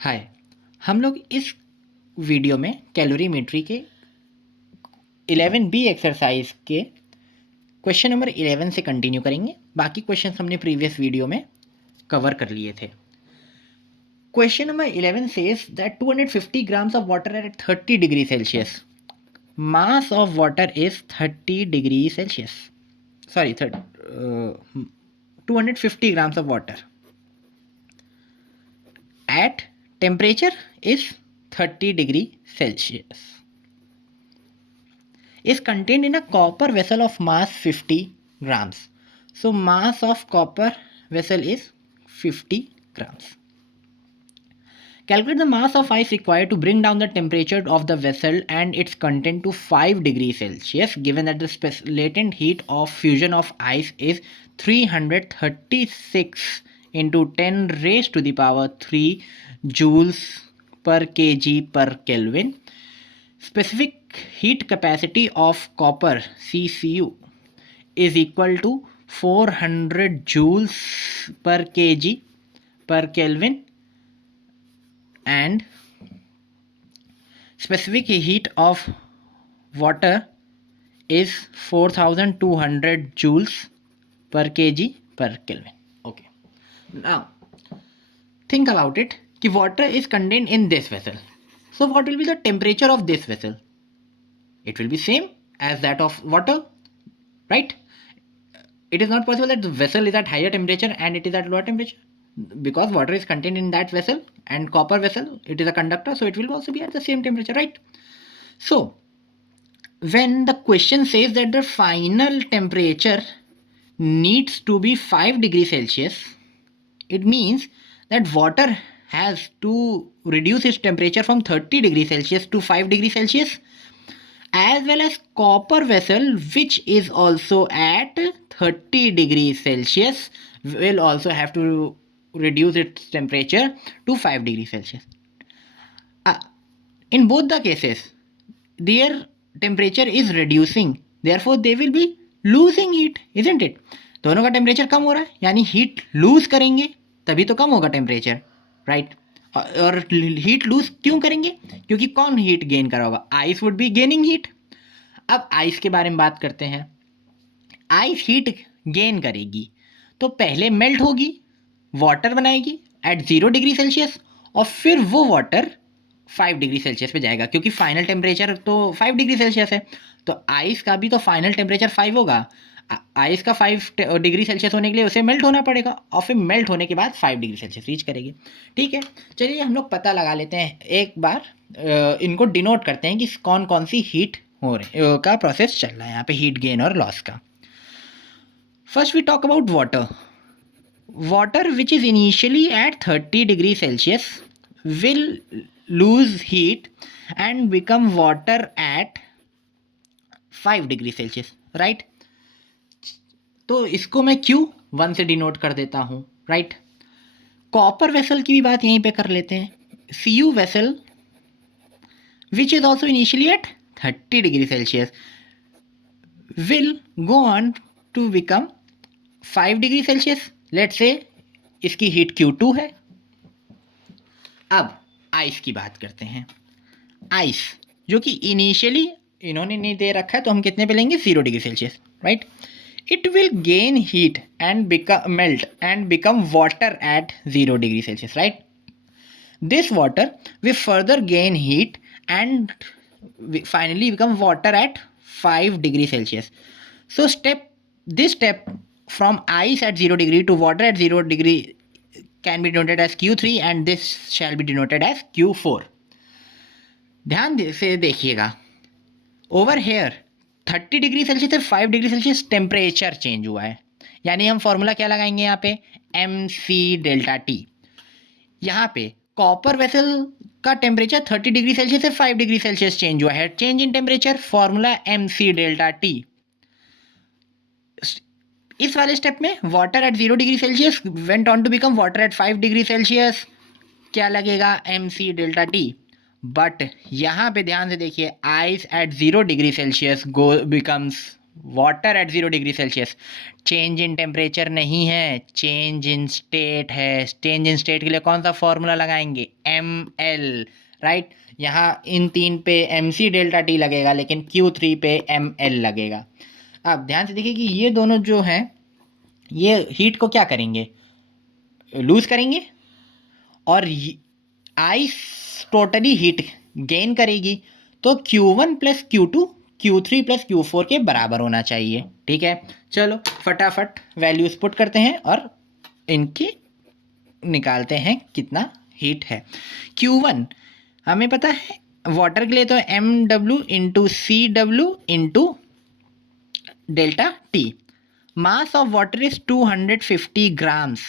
हाय। हम लोग इस वीडियो में कैलोरीमेट्री के 11B एक्सरसाइज के क्वेश्चन नंबर 11 से कंटिन्यू करेंगे। बाकी क्वेश्चन हमने प्रीवियस वीडियो में कवर कर लिए थे। Question number 11 says that 250 grams of water at 30 degree Celsius. Mass of water is 30 degree Celsius. Sorry, 250 grams of water at temperature is 30 degree Celsius is contained in a copper vessel of mass 50 grams. So mass of copper vessel is 50 grams. Calculate the mass of ice required to bring down the temperature of the vessel and its content to 5 degrees Celsius, given that the latent heat of fusion of ice is 336 into 10 raised to the power 3 joules per kg per Kelvin. Specific heat capacity of copper CCU is equal to 400 joules per kg per Kelvin, and specific heat of water is 4200 joules per kg per Kelvin. Okay, now think about it कि water is contained in this vessel. So what will be the temperature of this vessel? It will be same as that of water, right? It is not possible that the vessel is at higher temperature and it is at lower temperature, because water is contained in that vessel, and copper vessel, it is a conductor, so it will also be at the same temperature, right? So when the question says that the final temperature needs to be 5 degrees Celsius, it means that water has to reduce its temperature from 30 degrees Celsius to 5 degrees Celsius, as well as copper vessel, which is also at 30 degrees Celsius, will also have to reduce its temperature to 5 degrees Celsius. In both the cases, their temperature is reducing, therefore they will be losing heat, isn't it? दोनों का temperature कम हो रहा है, यानी heat loose करेंगे, तभी तो कम होगा टेम्परेचर, राइट? और हीट लूज क्यों करेंगे? क्योंकि कौन हीट गेन करा होगा? Ice would be gaining heat. अब आइस के बारे में बात करते हैं. आइस हीट गेन करेगी तो पहले मेल्ट होगी, वाटर बनाएगी एट 0 डिग्री सेल्सियस, और फिर वो वाटर 5 डिग्री सेल्सियस पे जाएगा, क्योंकि फाइनल टेम्परेचर तो 5 डिग्री सेल्सियस है, तो आइस का भी तो फाइनल टेम्परेचर 5 होगा. आइस का 5 डिग्री सेल्सियस होने के लिए उसे मेल्ट होना पड़ेगा, और फिर मेल्ट होने के बाद 5 डिग्री सेल्सियस रीच करेगी. ठीक है, चलिए हम लोग पता लगा लेते हैं एक बार. इनको डिनोट करते हैं कि कौन कौन सी हीट हो रही का प्रोसेस चल रहा है यहाँ पे, हीट गेन और लॉस का. First we talk about water. Water which is initially at 30 degrees Celsius will lose heat and become water at 5 degree Celsius, right? तो इसको मैं Q1 से डिनोट कर देता हूँ, राइट? कॉपर वेसल की भी बात यहीं पे कर लेते हैं. Cu vessel which is also initially at 30 degree Celsius will go on to become 5 degree Celsius. Let's say इसकी हीट Q2 है. अब आइस की बात करते हैं. आइस जो कि इनिशियली इन्होंने नहीं दे रखा है, तो हम कितने पे लेंगे? 0 degree Celsius, right? It will gain heat and become melt and become water at 0 degree Celsius, right? This water will further gain heat and finally become water at 5 degree Celsius. So this step from ice at 0 degree to water at 0 degree can be denoted as Q3, and this shall be denoted as Q4. ध्यान से देखिएगा, over here 30 degree Celsius से 5 degree Celsius temperature change हुआ है, यानी हम formula क्या लगाएंगे यहाँ पे? MC delta T. यहाँ पे कॉपर वेसल का टेम्परेचर 30 डिग्री सेल्सियस से 5 डिग्री सेल्सियस चेंज हुआ है. Change in temperature, formula MC delta T. इस वाले स्टेप में water at 0 degree Celsius went on to become water at 5 degree Celsius, क्या लगेगा? MC delta T. बट यहाँ पे ध्यान से देखिए, ice at 0 degree Celsius becomes water at 0 degree Celsius. Change in temperature नहीं है, चेंज इन स्टेट है। चेंज इन स्टेट के लिए कौन सा फॉर्मूला लगाएंगे, ml, राइट। यहाँ इन 3 पे mc डेल्टा टी लगेगा, लेकिन Q3 पे ml लगेगा। अब ध्यान से देखिए कि ये दोनों जो हैं ये हीट को क्या करेंगे, लूज करेंगे, और आइस टोटली हीट गेन करेगी। तो Q1 plus Q2 Q3 plus Q4 के बराबर होना चाहिए। ठीक है, चलो फटाफट वैल्यूज पुट करते हैं और इनकी निकालते हैं कितना हीट है। Q1 हमें पता है वाटर के लिए तो MW into CW into delta T. Mass of water is 250 grams,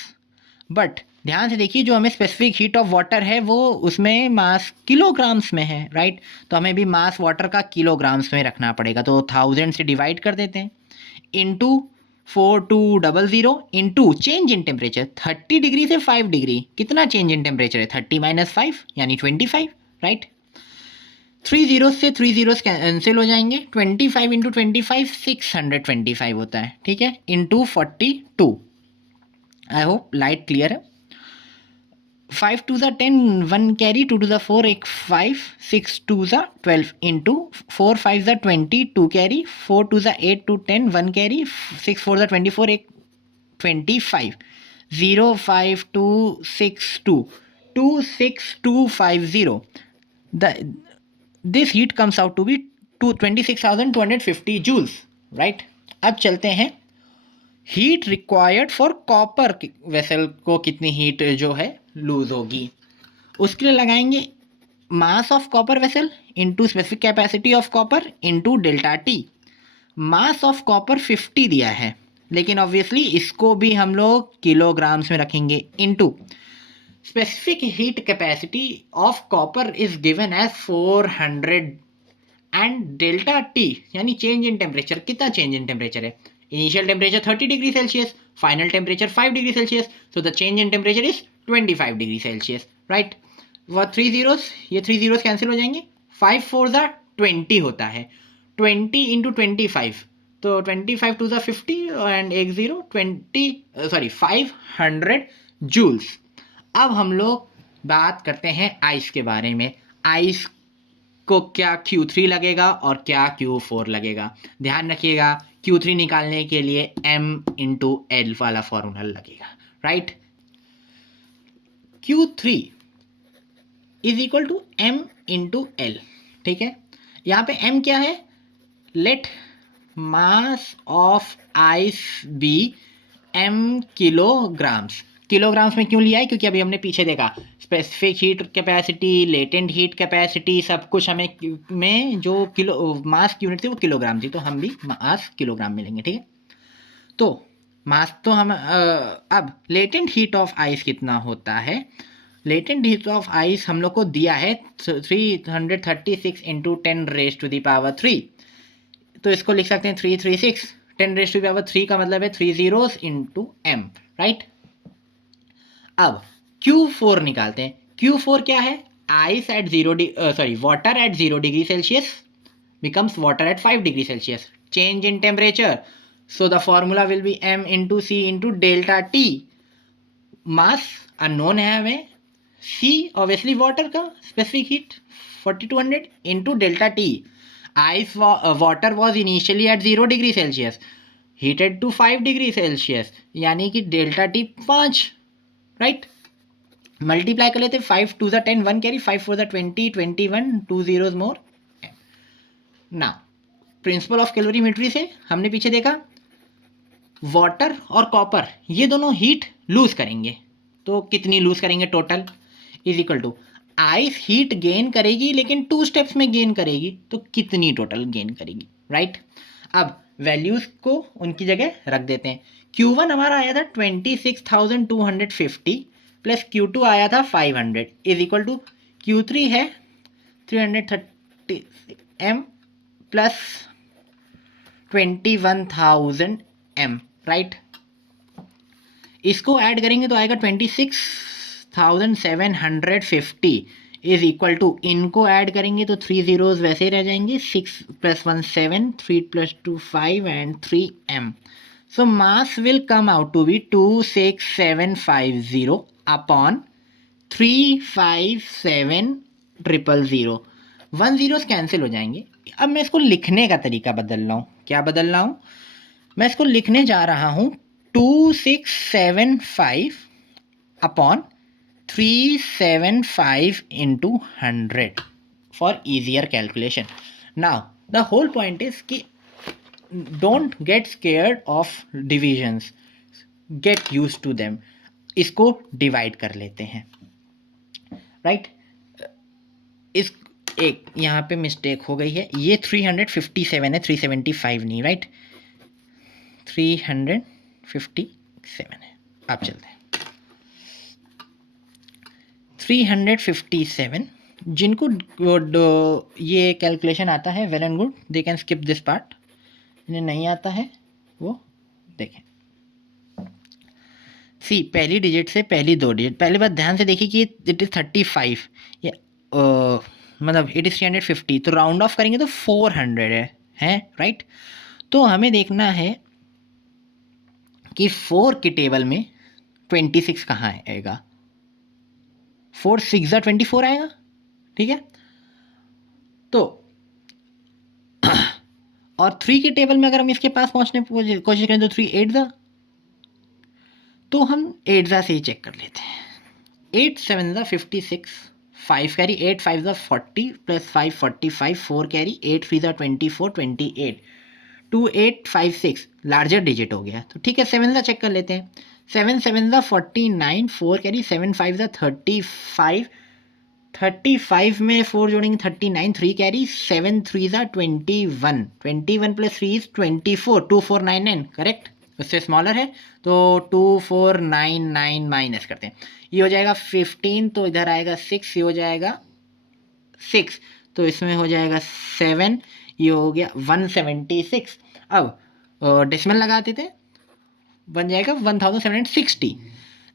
but ध्यान से देखिए जो हमें स्पेसिफिक हीट ऑफ वाटर है वो उसमें मास किलोग्राम्स में है, राइट। तो हमें भी मास वाटर का किलोग्राम्स में रखना पड़ेगा, तो 1000 से डिवाइड कर देते हैं, into 4200 into change in temperature 30 degree से 5 डिग्री। कितना चेंज इन टेम्परेचर है, 30 माइनस 5 यानी 25, राइट। 3 जीरोस से 3 जीरोस कैंसिल हो जाएंगे, 25 इंटू 25 625 होता है, ठीक है, into 42। I hope light clear है। 5 टू ज़ा 10 1 कैरी, 2 टू ज़ा 4 एक 5, 6 टू ज़ा 12 इंटू 4 5 ज़ा 20 2 कैरी, 4 टू ज़ा 8 टू 10 1 कैरी, 6 4 ज़ा 24 एक 25, 0 5 2 6 2 2 6 2 5 0। This heat comes out to be 26,250 joules, right. अब चलते हैं heat required for copper vessel को कितनी हीट जो है लूज होगी, उसके लिए लगाएंगे mass of copper vessel into specific capacity of copper into delta T. Mass of copper 50 दिया है, लेकिन ऑब्वियसली इसको भी हम लोग किलोग्राम्स में रखेंगे, into specific heat capacity of copper is given as 400 and delta T यानी चेंज इन टेम्परेचर। कितना चेंज इन टेम्परेचर है, initial temperature 30 degree Celsius, final temperature 5 degree Celsius, so the change in temperature is 25 degree Celsius, right. वह 3 zeros, ये 3 zeros cancel हो जाएंगे, 5 4 ज़ा 20 होता है, 20 इंटू 25, तो 25 टू ज़ा 50 एंड एक जीरो 500 जूल्स। अब हम लोग बात करते हैं आइस के बारे में। आइस को क्या Q3 लगेगा और क्या Q4 लगेगा। ध्यान रखिएगा Q3 निकालने के लिए M इंटू L वाला फॉर्मूला लगेगा, right. Q3 is equal to M into L, ठीक है। यहाँ पे M क्या है, let mass of ice be M kilograms. Kilograms में क्यों लिया है, क्योंकि अभी हमने पीछे देखा specific heat capacity, latent heat capacity, सब कुछ हमें में जो किलो मास की यूनिट थी वो किलोग्राम थी, तो हम भी मास किलोग्राम में लेंगे, ठीक है। तो मास तो हम अब लेटेंट हीट ऑफ आइस कितना होता है, लेटेंट हीट ऑफ आइस हम लोग को दिया है 336 into 10 raise to the power 3, तो इसको लिख सकते हैं 336, 10 रेज टू द पावर 3 का मतलब है 3 जीरोस इंटू m, राइट। अब Q4 निकालते हैं। Q4 क्या है, ice eight water at 0 degree Celsius becomes water at 5 degree Celsius. Change in temperature. So the formula will be M into C into delta T. Mass unknown है हमें, C obviously water का specific heat 4200 into delta T. Ice water was initially at 0 degree Celsius, heated to 5 degree Celsius, यानी कि delta T 5, right. Multiply कर लेते, 5 to ज़ा 10 1 carry, 5 4 ज़ा 20 21 2 zeros मोर। ना प्रिंसिपल ऑफ कैलोरीमेट्री से हमने पीछे देखा वाटर और कॉपर ये दोनों हीट लूज करेंगे, तो कितनी लूज करेंगे total, is equal to ice heat gain करेगी लेकिन 2 स्टेप्स में गेन करेगी, तो कितनी टोटल गेन करेगी, राइट। अब वैल्यूज को उनकी जगह रख देते हैं। Q1 हमारा आया था 26,250 प्लस Q2 आया था 500 इज इक्वल टू Q3 है 330 M प्लस 21,000 M, राइट। इसको ऐड करेंगे तो आएगा 26,750 इज इक्वल टू, इनको ऐड करेंगे तो 3 zeros वैसे ही रह जाएंगे, 6 + 1 7, 3 + 2 5 and 3 m. So mass will come out to be 26750 upon 35700. 1 zeros cancel हो जाएंगे. अब मैं इसको लिखने का तरीका बदल रहा हूँ. क्या बदल रहा हूँ? मैं इसको लिखने जा रहा हूँ 2675 upon 375 into 100 for easier calculation. Now the whole point is कि don't get scared of divisions, get used to them. इसको डिवाइड कर लेते हैं, राइट? इस एक यहाँ पे मिस्टेक हो गई है, ये 357 है, 375 नहीं, राइट? 357 है. अब चलते हैं 357. जिनको ये कैलकुलेशन आता है, well and good, they can skip this part. जिन्हें नहीं आता है वो देखें. सी, पहली डिजिट से पहली 2 डिजिट, पहली बात ध्यान से देखिए कि इट इज़ 35, ये मतलब इट इज़ 350, तो राउंड ऑफ करेंगे तो 400 है, राइट? तो हमें देखना है कि 4 की टेबल में 26 कहाँ आएगा. 4 6 24 आएगा, ठीक है? तो और 3 के टेबल में अगर हम इसके पास पहुंचने की कोशिश करें तो 3 8 तो हम 8 से ही चेक कर लेते हैं. 8 7 56, 5 carry, 8 5 40 plus 5 45, 4 carry, 8 3 24 28, 2 8 5 6 larger digit हो गया. तो ठीक है, 7 चेक कर लेते हैं. 7 7 49, 4 कैरी, 7 5 35, 35 में 4 जोड़ेंगे 39, 3 कैरी, 7 3 21, 21 प्लस 3 इज 24, 2499, करेक्ट? उससे स्मॉलर है तो 2499 माइनस करते हैं. ये हो जाएगा 15, तो इधर आएगा 6, ये हो जाएगा 6, तो इसमें हो जाएगा 7, ये हो गया 176. अब डेसिमल लगा देते हैं, बन जाएगा 1760.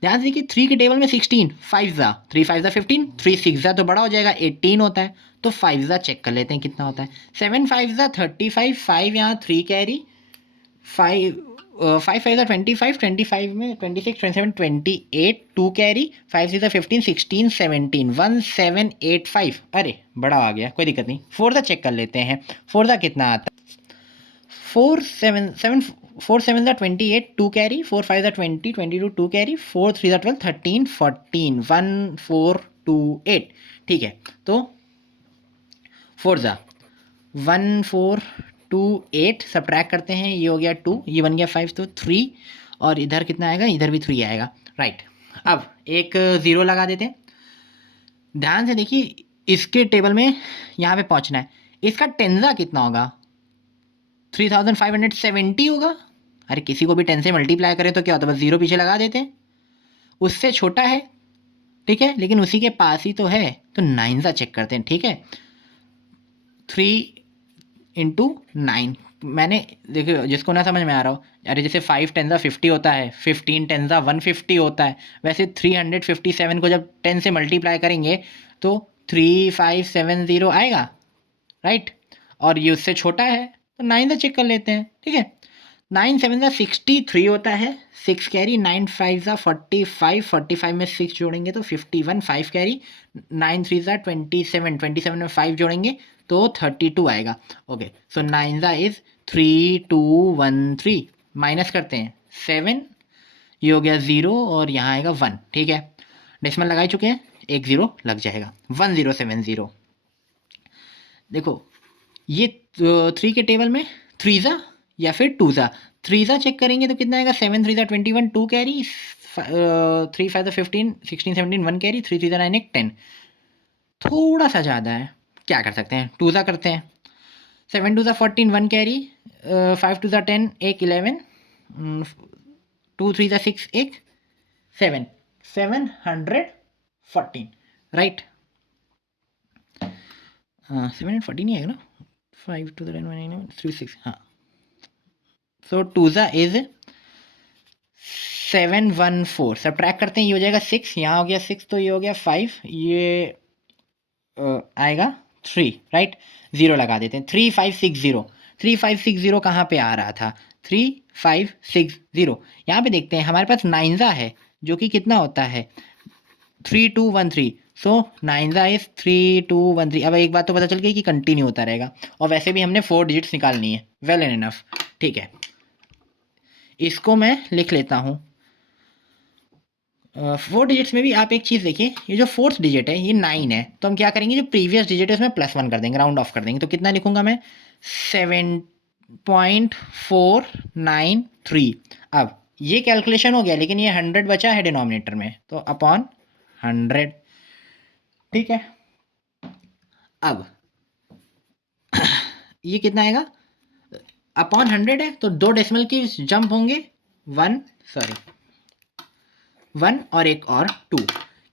ध्यान से देखिए 3 के टेबल में 16, 5 3 5 15, 3 6 तो बड़ा हो जाएगा 18 होता है, तो 5 चेक कर लेते हैं कितना होता है. 7 5 35, 5 यहाँ 3 कैरी, 5 5 5 25, 25 में 26 27 28, 2 कैरी, 5 6 15 16 17, 1785. अरे बड़ा आ गया, कोई दिक्कत नहीं. 4 चेक कर लेते हैं. 4 कितना आता है? 4 7 7 4 7 28, 2 कैरी, 4 5 20 22, 2 कैरी, 4 3 12 13 14, 1428. ठीक है, तो 4 1428 सब्ट्रैक्ट करते हैं, ये हो गया 2, ये बन गया 5, तो 3, और इधर कितना आएगा? इधर भी 3 आएगा, राइट? अब एक 0 लगा देते हैं. ध्यान से देखिए इसके टेबल में यहाँ पे पहुँचना है. इसका टेंजा कितना होगा? 3570 होगा. अरे किसी को भी 10 से मल्टीप्लाई करें तो क्या होता है? बस 0 पीछे लगा देते हैं. उससे छोटा है, ठीक है, लेकिन उसी के पास ही तो है, तो 9 चेक करते हैं. ठीक है, 3 × 9. मैंने देखिए, जिसको ना समझ में आ रहा हो, अरे जैसे 5 10 50 होता है, 15 10 150 होता है, वैसे 357 को जब 10 से मल्टीप्लाई करेंगे तो 3570 आएगा, राइट? और ये उससे छोटा है, तो 9 चेक कर लेते हैं. ठीक है, 9 7 63 होता है, 6 कैरी, 9 5 45, 45 में 6 जोड़ेंगे तो 51, 5 कैरी, 9 3 27, 27 में 5 जोड़ेंगे तो 32 आएगा. Okay, so 9 is 3213. माइनस करते हैं 7, ये हो गया 0 और यहाँ आएगा 1. ठीक है, डेसिमल लगा चुके हैं, एक 0 लग जाएगा, 1070. देखो ये 3 के टेबल में 3 या फिर 2 3 चेक करेंगे तो कितना आएगा? 7 3 21, 2 कैरी, 3 5 15 16 17, 1 कैरी, 3 3 9 8 10. थोड़ा सा ज़्यादा है, क्या कर सकते हैं? 2 करते हैं. 7 2 14, 1 कैरी, 5 2 10, 1 11, 2 3 6 1 7, 714, राइट? 714 नहीं आएगा ना? 5 2 10 1 3 6, हाँ. सो 2 इज 714. सब्ट्रैक्ट करते हैं, ये हो जाएगा 6, यहाँ हो गया 6, तो ये हो गया 5, ये आएगा 3, राइट, 0 लगा देते हैं, 3560, 3560 कहाँ पे आ रहा था, 3560, यहाँ पे देखते हैं हमारे पास नाइन्जा है जो कि कितना होता है 3213, सो नाइन्जा इज 3213। अब एक बात तो पता चल गई कि कंटिन्यू होता रहेगा, और वैसे भी हमने 4 डिजिट्स निकालनी है, वेल एंड इनफ, ठीक है। इसको मैं लिख लेता हूँ, 4 डिजिट्स में भी आप एक चीज़ देखिए, ये जो फोर्थ डिजिट है ये 9 है, तो हम क्या करेंगे, जो प्रीवियस डिजिट है उसमें +1 कर देंगे, राउंड ऑफ कर देंगे, तो कितना लिखूंगा मैं 7.493। अब ये कैलकुलेशन हो गया, लेकिन ये 100 बचा है डिनोमिनेटर में, तो अपॉन 100, ठीक है। अब ये कितना आएगा, अपॉन 100 है तो 2 डेसिमल की जंप होंगे, 1 और एक और 2,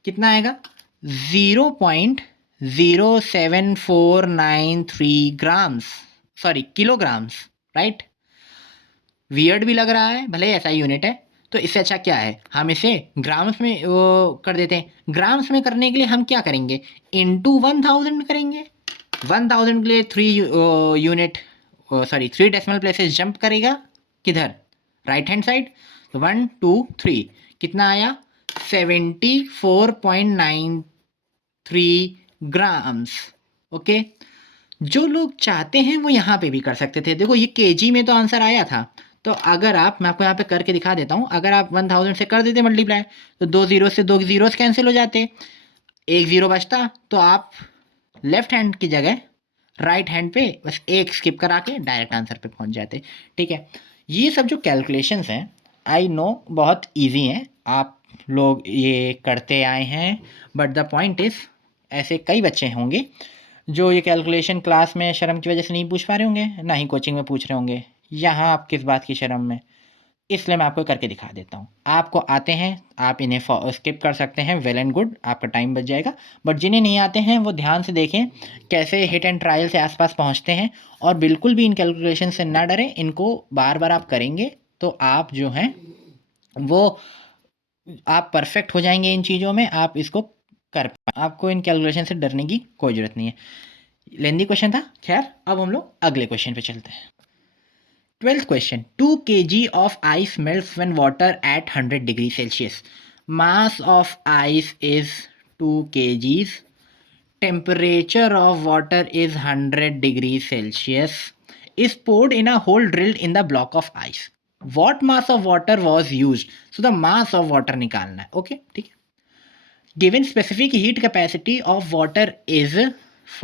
कितना आएगा 0.07493 grams, sorry kilograms, right. Weird भी लग रहा है, भले ऐसा ही यूनिट है, तो इससे अच्छा क्या है, हम इसे ग्राम्स में वो कर देते हैं। ग्राम्स में करने के लिए हम क्या करेंगे, इंटू 1000 करेंगे, 1000 के लिए 3 डेसिमल प्लेसेस जंप करेगा, किधर, राइट हैंड साइड, तो 1 2 3 कितना आया 74.93 ग्राम्स, ओके। जो लोग चाहते हैं वो यहाँ पे भी कर सकते थे, देखो ये केजी में तो आंसर आया था, तो अगर आप, मैं आपको यहाँ पे करके दिखा देता हूँ, अगर आप 1000 से कर देते मल्टीप्लाई, तो 2 जीरो से 2 जीरोस कैंसिल हो जाते, एक जीरो बचता, तो आप लेफ्ट हैंड की जगह राइट हैंड पे बस एक स्किप करा के डायरेक्ट आंसर पे पहुंच जाते, ठीक है। ये सब जो कैलकुलेशंस हैं, आई नो बहुत इजी हैं, आप लोग ये करते आए हैं, बट द पॉइंट इज़, ऐसे कई बच्चे होंगे जो ये कैलकुलेशन क्लास में शर्म की वजह से नहीं पूछ पा रहे होंगे, ना ही कोचिंग में पूछ रहे होंगे। यहाँ आप किस बात की शर्म में, इसलिए मैं आपको करके दिखा देता हूँ। आपको आते हैं, आप इन्हें स्किप कर सकते हैं, वेल एंड गुड, आपका टाइम बच जाएगा। बट जिन्हें नहीं आते हैं वो ध्यान से देखें कैसे हिट एंड ट्रायल से आसपास पहुँचते हैं, और बिल्कुल भी इन कैलकुलेशन से ना डरें, इनको बार बार आप करेंगे तो आप जो हैं वो आप परफेक्ट हो जाएंगे इन चीज़ों में, आप इसको कर पाए, आपको इन कैलकुलेशन से डरने की कोई ज़रूरत नहीं है। लेंदी क्वेश्चन था, खैर अब हम लोग अगले क्वेश्चन पे चलते हैं। 12th question, 2 kg of ice melts when water at 100 degrees Celsius. Mass of ice is 2 kgs. Temperature of water is 100 degrees Celsius. Is poured in a hole drilled in the block of ice. What mass of water was used? So the mass of water निकालना है, okay, ठीक है। Given specific heat capacity of water is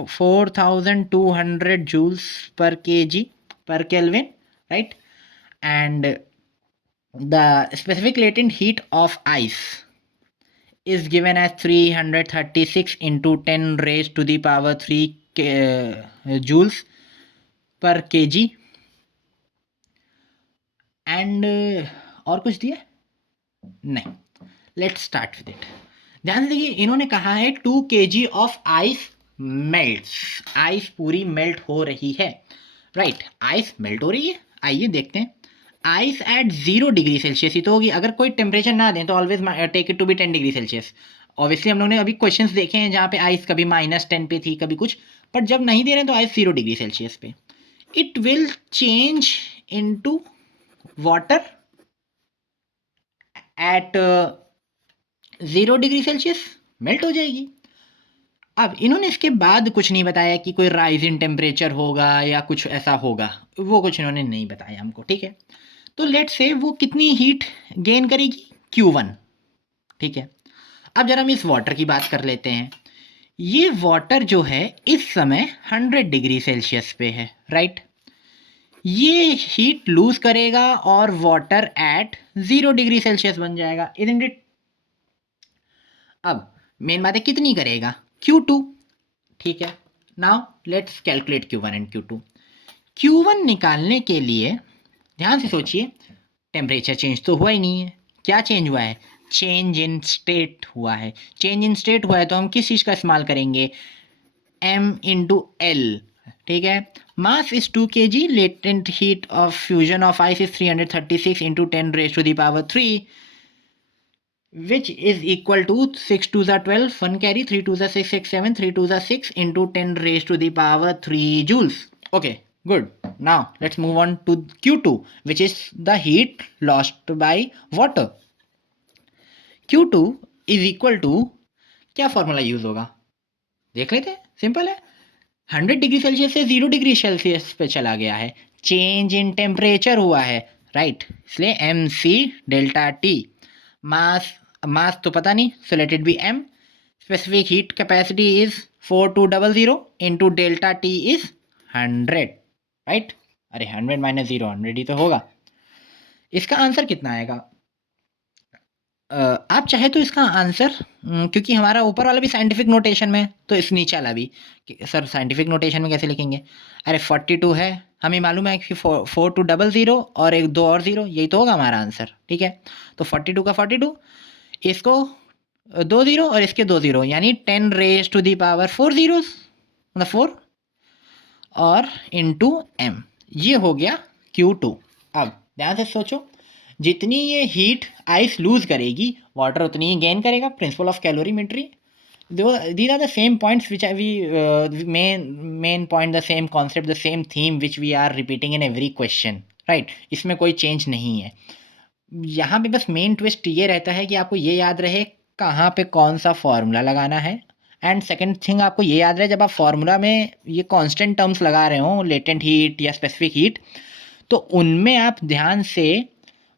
4200 joules per kg per Kelvin, right? And the specific latent heat of ice is given as 336 into 10 raised to the power 3 joules per kg, and और कुछ दिया नहीं, let's start with it. ध्यान से देखिए, इन्होंने कहा है 2 kg of ice melts, ice पूरी मेल्ट हो रही है, राइट, आइस मेल्ट हो रही है। आइए देखते हैं, आइस एट 0 डिग्री सेल्सियस ही तो होगी, अगर कोई टेम्परेचर ना दें तो always take it to be 10 degree Celsius. Obviously हम लोगों ने अभी क्वेश्चंस देखे हैं जहाँ पे आइस कभी -10 पे थी, कभी कुछ, बट जब नहीं दे रहे तो आइस 0 डिग्री सेल्सियस पे, it will change into water at 0 degree Celsius, melt हो जाएगी। अब इन्होंने इसके बाद कुछ नहीं बताया कि कोई राइज इन टेम्परेचर होगा या कुछ ऐसा होगा, वो कुछ इन्होंने नहीं बताया हमको, ठीक है। तो लेट्स से वो कितनी हीट गेन करेगी, Q1, ठीक है। अब जरा हम इस वाटर की बात कर लेते हैं। ये वाटर जो है इस समय 100 डिग्री सेल्सियस पे है, राइट। ये हीट लूज करेगा और वाटर एट 0 डिग्री सेल्सियस बन जाएगा, इजंट इट। अब मेन बात है कितनी करेगा, Q2, ठीक है। Now let's calculate Q1 and Q2। Q1 निकालने के लिए ध्यान से सोचिए, टेम्परेचर चेंज तो हुआ ही नहीं है, क्या चेंज हुआ है, चेंज इन स्टेट हुआ है। चेंज इन स्टेट हुआ है तो हम किस चीज़ का इस्तेमाल करेंगे, M इंटू एल, ठीक है। Mass is 2 kg, latent heat of fusion of ice is 336 into 10 raise to the power 3, which is equal to 6 to the 12, 1 carry, 3 to the 6, 6, 7, 3 to the 6 into 10 raised to the power 3 joules. Okay, good. Now let's move on to Q2, which is the heat lost by water. Q2 is equal to, क्या formula use होगा देख लेते हैं, simple है. 100 degree Celsius से 0 degree Celsius पे चला गया है, चेंज इन टेम्परेचर हुआ है, राइट. इसलिए M C delta T. Mass तो पता नहीं, so let it be M. Specific heat capacity is 4200 into delta T is 100, right. अरे 100 माइनस 0 100 ही तो होगा. इसका आंसर कितना आएगा? आप चाहे तो इसका आंसर, क्योंकि हमारा ऊपर वाला भी साइंटिफिक नोटेशन में, तो इस नीचे वाला भी सर साइंटिफिक नोटेशन में कैसे लिखेंगे? अरे 42 है, हमें मालूम है कि 4200 और एक 2 और 0, यही तो होगा हमारा आंसर. ठीक है, तो 42 का 42, इसको 2 0 और इसके 2 0, यानी 10 raise to the power 4 zeros, मतलब 4 और इंटू एम. ये हो गया Q2. अब ध्यान से सोचो, जितनी ये हीट आइस लूज करेगी, वाटर उतनी ही गेन करेगा. Principle of calorimetry. These are the same points which we main point, the same concept, the same theme which we are repeating in every question, right. इसमें कोई change नहीं है. यहाँ पे बस मेन ट्विस्ट ये रहता है कि आपको ये याद रहे कहाँ पे कौन सा फॉर्मूला लगाना है. एंड सेकंड थिंग आपको ये याद रहे, जब आप फॉर्मूला में ये कांस्टेंट टर्म्स लगा रहे हो, लेटेंट हीट या स्पेसिफिक हीट, तो उनमें आप ध्यान से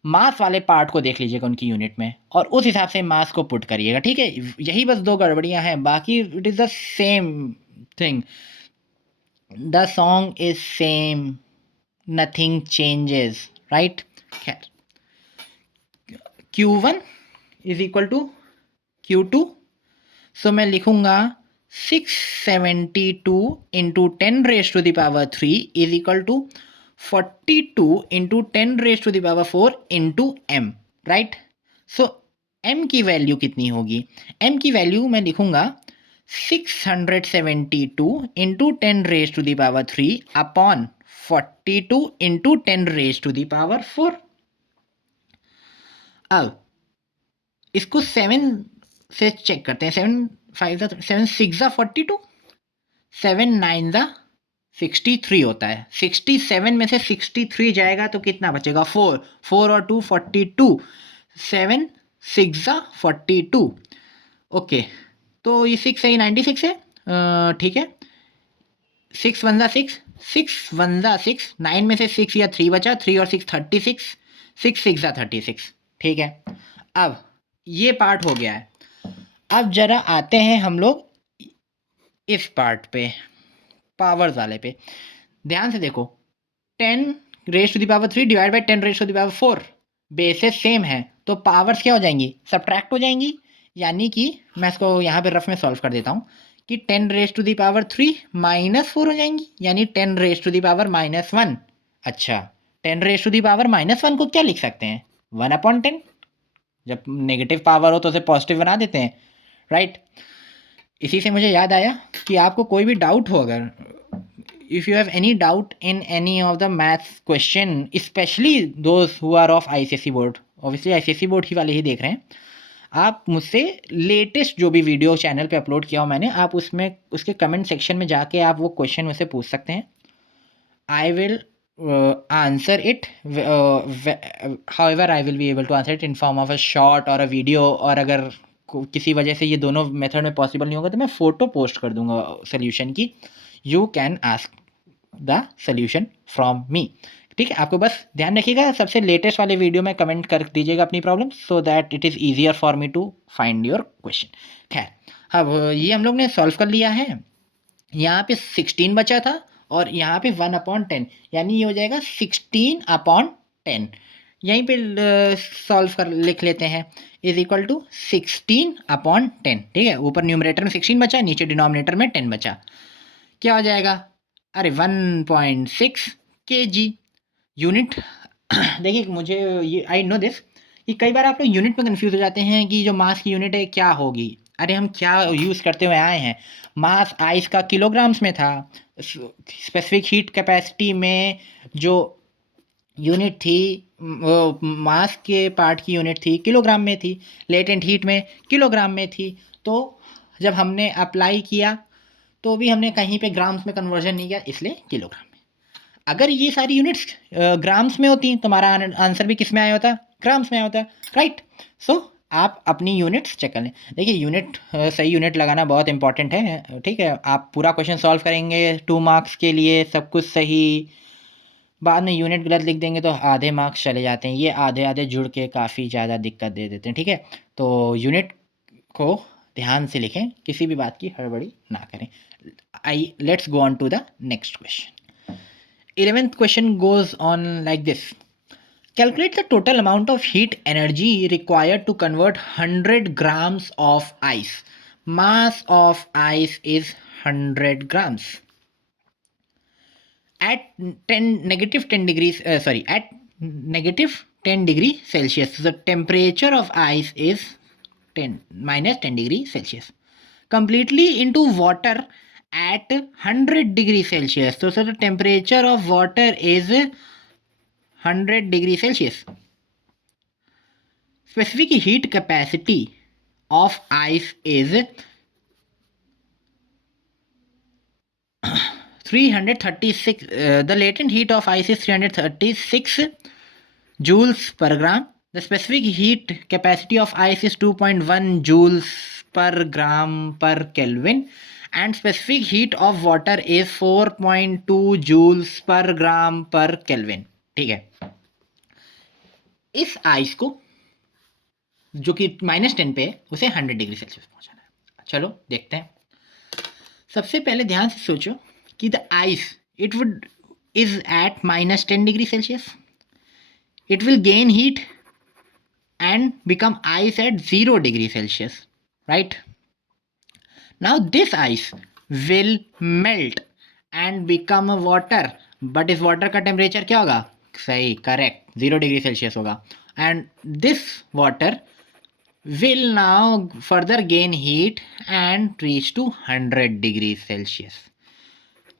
मास वाले पार्ट को देख लीजिएगा उनकी यूनिट में, और उस हिसाब से मास को पुट करिएगा. ठीक है, यही बस 2 गड़बड़ियाँ हैं, बाकी it is the same thing. The song is same, nothing changes, right. खैर, Q1 is equal to Q2. सो मैं लिखूंगा 672 into 10 raise to the power 3 is equal to 42 into 10 raise to the power 4 into M, right. So M की value कितनी होगी? M की value मैं लिखूंगा 672 into 10 raise to the power 3 upon 42 into 10 raise to the power 4. अब इसको 7 से check करते हैं. 7 5 7 6 42, 7 9 63 होता है. 67 में से 63 जाएगा तो कितना बचेगा? 4 4 और 2 42, 7 6 42. ओके, तो ये 6 है, 96 है. ठीक है, 6 1 6, 6 1 6, 9 में से 6 या 3 बचा, 3 और 6 36, 6 6 36. ठीक है, अब ये पार्ट हो गया है. अब जरा आते हैं हम लोग इस पार्ट पे, पावर्स वाले पे. ध्यान से देखो, 10 raise to the power 3 divide by 10 raise to the power 4, bases same है, तो पावर्स क्या हो जाएंगी? सब्ट्रैक्ट हो जाएंगी. यानी कि मैं इसको यहाँ पे रफ में सॉल्व कर देता हूँ कि 10 raise to the power 3 minus 4 हो जाएंगी, यानी 10 रेज टू द पावर -1. अच्छा, 10 रेज टू द पावर -1 को क्या लिख सकते हैं? 1/10. जब नेगेटिव पावर हो तो उसे पॉजिटिव बना देते हैं, राइट. इसी से मुझे याद आया कि आपको कोई भी डाउट हो, अगर if you have any doubt in any of the maths question, specially those who are of ICSE board, obviously ICSE board ही वाले ही देख रहे हैं, आप मुझसे लेटेस्ट जो भी वीडियो चैनल पे अपलोड किया हो मैंने, आप उसमें उसके कमेंट सेक्शन में जाके आप वो क्वेश्चन मुझसे पूछ सकते हैं. I will answer it. However I will be able to answer it in form of a short और अ वीडियो, और अगर किसी वजह से ये दोनों मेथड में पॉसिबल नहीं होगा तो मैं फ़ोटो पोस्ट कर दूंगा सोल्यूशन की. You can ask the solution from me. ठीक है, आपको बस ध्यान रखिएगा, सबसे लेटेस्ट वाले वीडियो में कमेंट कर दीजिएगा अपनी problem, so that it is easier for me to find your question. खैर, अब ये हम लोग ने सॉल्व कर लिया है. यहाँ पे 16 बचा था और यहाँ पे 1/10, यानी ये हो जाएगा 16/10. यहीं पे सॉल्व कर लिख लेते हैं, इज इक्वल टू 16/10. ठीक है, ऊपर न्यूमरेटर में 16 बचा, नीचे डिनोमिनेटर में 10 बचा. क्या हो जाएगा? अरे 1.6 kg यूनिट. देखिए, मुझे ये आई नो दिस कि कई बार आप लोग यूनिट में कंफ्यूज हो जाते हैं कि जो मास की यूनिट है क्या होगी. अरे हम क्या यूज़ करते हुए आए हैं? मास आइस का किलोग्राम्स में था. स्पेसिफिक हीट कैपेसिटी में जो यूनिट थी, मास के पार्ट की यूनिट थी किलोग्राम में थी, लेटेंट हीट में किलोग्राम में थी। तो जब हमने अप्लाई किया तो भी हमने कहीं पे ग्राम्स में कन्वर्जन नहीं किया, इसलिए किलोग्राम में। अगर ये सारी यूनिट्स ग्राम्स में होती तो हमारा आंसर भी किस में आया होता, ग्राम्स में आया होता, राइट। सो आप अपनी यूनिट्स चेक कर लें। देखिए यूनिट सही यूनिट लगाना बहुत इंपॉर्टेंट है, ठीक है। आप पूरा क्वेश्चन सॉल्व करेंगे 2 मार्क्स के लिए, सब कुछ सही, बाद में यूनिट गलत लिख देंगे तो आधे मार्क्स चले जाते हैं, ये आधे आधे जुड़ के काफ़ी ज़्यादा दिक्कत दे देते हैं, ठीक है। तो यूनिट को ध्यान से लिखें, किसी भी बात की हड़बड़ी ना करें। Let's go on to the next question. 11th question goes on like this. Calculate the total amount of heat energy required to convert 100 grams of ice. Mass of ice is 100 grams. At 10 degrees, at -10 degrees Celsius, the temperature of ice is -10 degrees Celsius. Completely into water at 100 degrees Celsius. So the temperature of water is 100 degrees Celsius. Specific heat capacity of ice is 336. The latent heat of ice is 336 joules per gram. The specific heat capacity of ice is 2.1 joules per gram per Kelvin. And specific heat of water is 4.2 joules per gram per Kelvin. ठीक है। इस ice को जो कि -10 पे है उसे 100 degree Celsius पहुंचाना है। चलो देखते हैं। सबसे पहले ध्यान से सोचो कि the ice it would is at -10 degree Celsius, it will gain heat and become ice at 0 degree Celsius, right? Now this ice will melt and become a water, but इस water का temperature क्या होगा, सही, correct, 0 degree Celsius होगा। and this water will now further gain heat and reach to 100 degrees Celsius।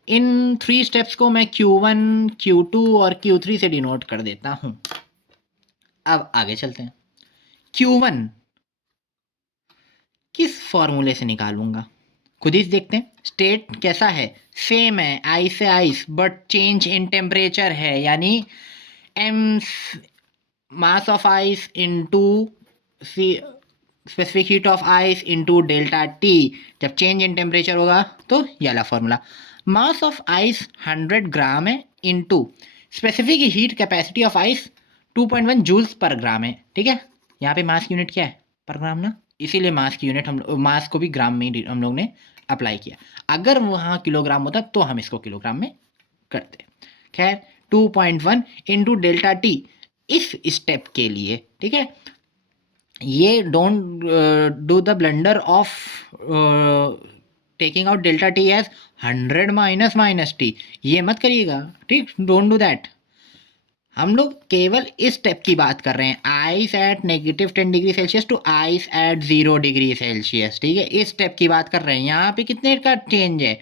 In 3 steps को मैं Q1, Q2 और Q3 से डिनोट कर देता हूं। अब आगे चलते हैं। Q1 किस फॉर्मूले से निकालूंगा, खुद ही देखते हैं। स्टेट कैसा है, सेम है, आइस से ice, but change in temperature है, यानी M mass of ice into specific heat of ice into delta T. जब चेंज इन टेम्परेचर होगा तो ये वाला formula, mass of ice 100 gram है into specific heat capacity of ice 2.1 joules per gram है, ठीक है। यहाँ पे मास की यूनिट क्या है, पर ग्राम ना, इसीलिए मास की यूनिट हम मास को भी ग्राम में ही हम लोग ने अप्लाई किया। अगर वहाँ किलोग्राम होता तो हम इसको किलोग्राम में करते। खैर 2.1 इंटू डेल्टा टी इस स्टेप के लिए, ठीक है। ये don't do the blunder of taking out delta T as 100 minus minus T, ये मत करिएगा, ठीक, डोंट डू दैट। हम लोग केवल इस स्टेप की बात कर रहे हैं, ice at -10 degree Celsius to ice at 0 degree Celsius, ठीक है, इस स्टेप की बात कर रहे हैं। यहाँ पे कितने का चेंज है,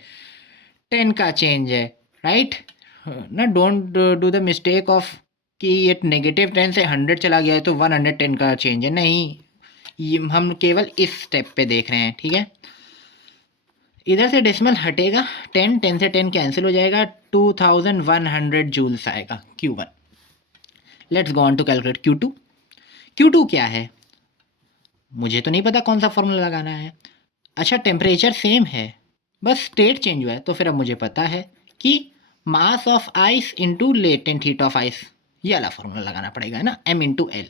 10 का चेंज है, राइट ना। Don't do the mistake of कि ये -10 से 100 चला गया है तो 110 का चेंज है, नहीं, ये हम केवल इस स्टेप पे देख रहे हैं, ठीक है। इधर से डेसिमल हटेगा, 10 से 10 कैंसिल हो जाएगा, 2100 जूल्स आएगा Q1। Let's go on to calculate Q2। Q2 क्या है, मुझे तो नहीं पता कौन सा फॉर्मूला लगाना है। अच्छा टेम्परेचर सेम है, बस स्टेट चेंज हुआ है, तो फिर अब मुझे पता है कि मास of ice into latent heat of ice, ये वाला फॉर्मूला लगाना पड़ेगा ना, M into L.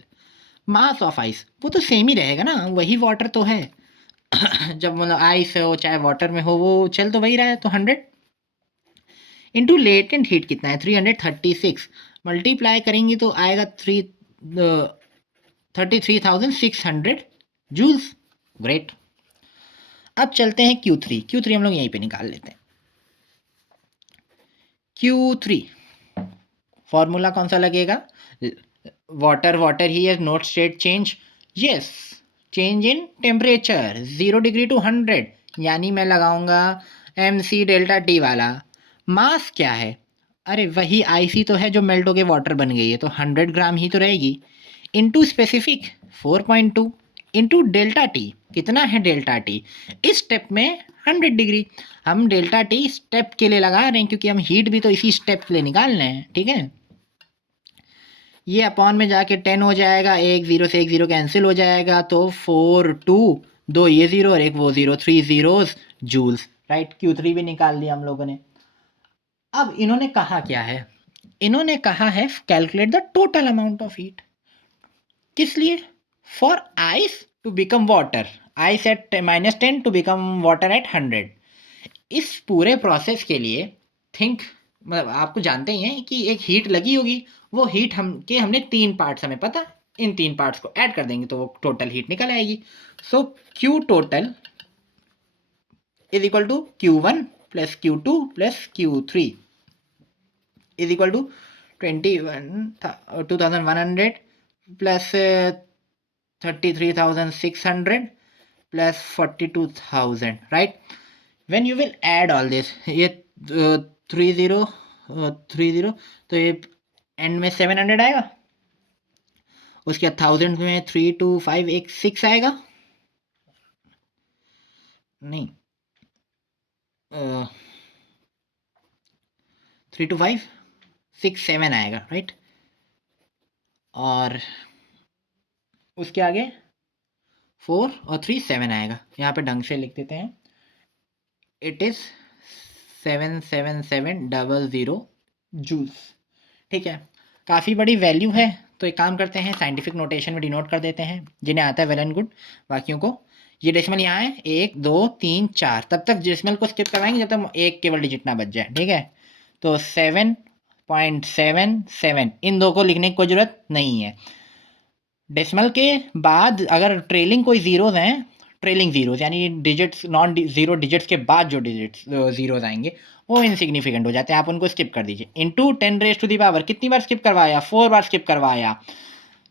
Mass of ice वो तो सेम ही रहेगा ना, वही वाटर तो है। जब मतलब आइस हो चाहे वाटर में हो वो चल तो वही रहा है, तो 100 इंटू लेटेंट हीट कितना है 336, मल्टीप्लाई करेंगे तो आएगा 33,600 जूल्स। ग्रेट। अब चलते हैं Q3 हम लोग यहीं पे निकाल लेते हैं। Q3 फॉर्मूला कौन सा लगेगा, वाटर ही है, not state change, yes, change in temperature 0 degree to 100, यानी मैं लगाऊंगा MC डेल्टा टी वाला। मास क्या है, अरे वही आईसी तो है जो मेल्ट होके वाटर बन गई है, तो 100 ग्राम ही तो रहेगी। Into specific 4.2 into delta T, कितना है डेल्टा टी इस स्टेप में 100 डिग्री। हम डेल्टा टी स्टेप के लिए लगा रहे हैं क्योंकि हम हीट भी तो इसी स्टेप के लिए निकाल रहे हैं, ठीक है। ये अपॉन में जाके 10 हो जाएगा, एक जीरो से एक जीरो कैंसिल हो जाएगा, तो 4 2, दो ये जीरो और एक वो zero, 3 zeros joules, right. Q3 भी निकाल लिया हम लोगों ने। अब इन्होंने कहा क्या है, इन्होंने कहा है calculate the total amount of heat. किस लिए? For ice to become water, ice at -10 to become water at 100। इस पूरे प्रोसेस के लिए थिंक, मतलब आपको जानते ही हैं कि एक हीट लगी होगी, वो हीट हमने 3 पार्ट्स हमें पता, इन 3 पार्ट्स को ऐड कर देंगे तो वो टोटल हीट निकल आएगी। So Q total is equal to Q1 plus Q2 plus Q3 is equal to 2100 plus 33,600 plus 42,000, right. when you will add all this, ये 30 30, तो ये एंड में 700 आएगा, उसके बाद 1000 में 3 2 5 एक 6 आएगा, नहीं 3 2 5 6 7 आएगा, राइट। और उसके आगे 4 और 3 7 आएगा, यहाँ पे ढंग से लिख देते हैं, इट इज़ 77700 जूल्स, ठीक है। काफ़ी बड़ी वैल्यू है, तो एक काम करते हैं साइंटिफिक नोटेशन में डिनोट कर देते हैं, जिन्हें आता है वेल एंड गुड, बाकियों को ये डेसिमल यहाँ है 1 2 3 4, तब तक डेसिमल को स्किप करवाएंगे जब तक एक केवल डिजिट ना बच जाए, ठीक है। तो 7.77, इन दो को लिखने की कोई ज़रूरत नहीं है। डेसिमल के बाद अगर ट्रेलिंग कोई ज़ीरोज़ हैं, ट्रेलिंग ज़ीरोज़ यानी डिजिट्स नॉन ज़ीरो डिजिट्स के बाद जो डिजिट्स ज़ीरोज़ आएंगे वो इनसिग्निफिकेंट हो जाते हैं, आप उनको स्किप कर दीजिए। इंटू 10⁻⁴ कितनी बार स्किप करवाया? 4 बार स्किप करवाया।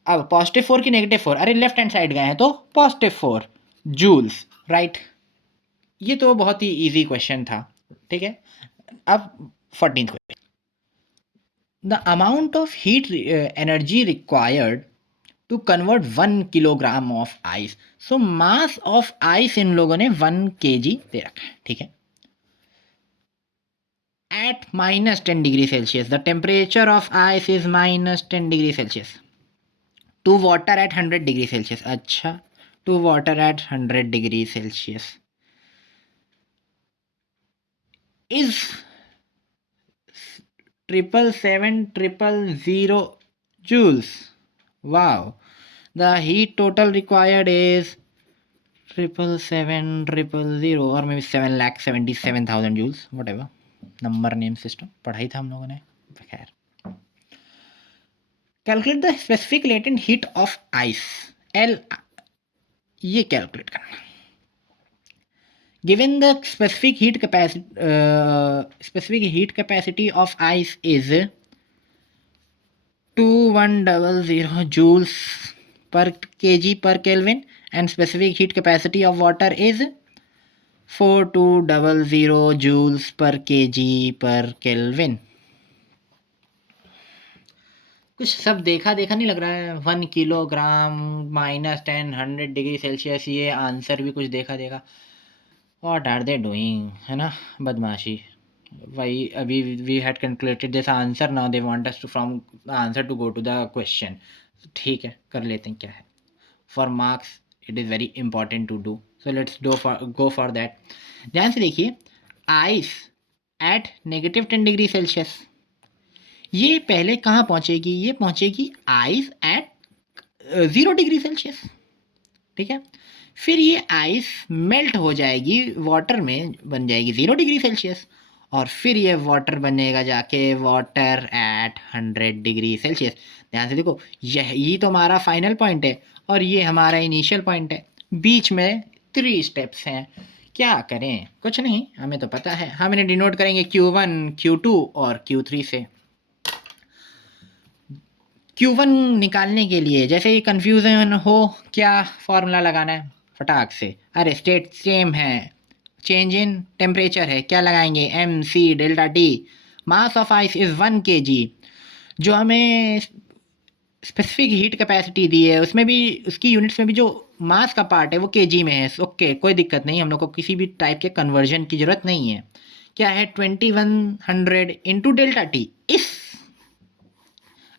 अब +4 की -4, अरे लेफ्ट हैंड साइड गए हैं तो +4 जूल्स, राइट। ये तो बहुत ही ईजी क्वेश्चन था, ठीक है। अब 14th question, the amount of heat energy required to convert 1 kilogram of ice. So mass of ice इन लोगों ने 1 kg दे रखा है, ठीक है। At -10 degree Celsius the temperature of ice is -10 degree Celsius, to water at 100 degree Celsius. अच्छा, to water at 100 degree Celsius is 77700 joules. Wow. The heat total required is 77700 or maybe 7,77,000 joules, whatever. Number name system पढ़ाई था हम लोगों ने, खैर। Calculate the specific latent heat of ice, L, ये calculate करना। Given the specific heat capacity of ice is 2100 joules per kg per Kelvin and specific heat capacity of water is 4200 joules per kg per Kelvin। कुछ सब देखा देखा नहीं लग रहा है, 1 किलोग्राम -10 100 डिग्री सेल्सियस, ये आंसर भी कुछ देखा देखा। व्हाट आर दे डूइंग, है ना, बदमाशी। वही अभी we had calculated this answer, now they want us to from the answer to go to the question. ठीक है, कर लेते हैं, क्या है, for marks it is very important to do, so let's go for that. ध्यान से देखिए, आइस एट -10 डिग्री सेल्सियस, ये पहले कहाँ पहुँचेगी? ये पहुँचेगी आइस एट 0 डिग्री सेल्सियस, ठीक है। फिर ये आइस मेल्ट हो जाएगी वाटर में, बन जाएगी 0 डिग्री सेल्सियस, और फिर ये वाटर बनेगा जाके वाटर एट 100 डिग्री सेल्सियस। ध्यान से देखो, यही तो हमारा फाइनल पॉइंट है और ये हमारा इनिशियल पॉइंट है, बीच में 3 स्टेप्स हैं। क्या करें? कुछ नहीं, हमें तो पता है, हम इन्हें डिनोट करेंगे Q1 Q2 और Q3 से। Q1 निकालने के लिए जैसे ही कन्फ्यूज़न हो, क्या फॉर्मूला लगाना है? फटाक से, अरे स्टेट सेम है, चेंज इन टेम्परेचर है, क्या लगाएंगे? MC delta T mass of ice is 1 kg। जो हमें स्पेसिफिक हीट कैपेसिटी दी है उसमें भी उसकी यूनिट्स में भी जो मास का पार्ट है वो केजी में है। ओके, कोई दिक्कत नहीं, हम लोग को किसी भी टाइप के कन्वर्जन की ज़रूरत नहीं है। क्या है 2100 इंटू डेल्टा टी। इस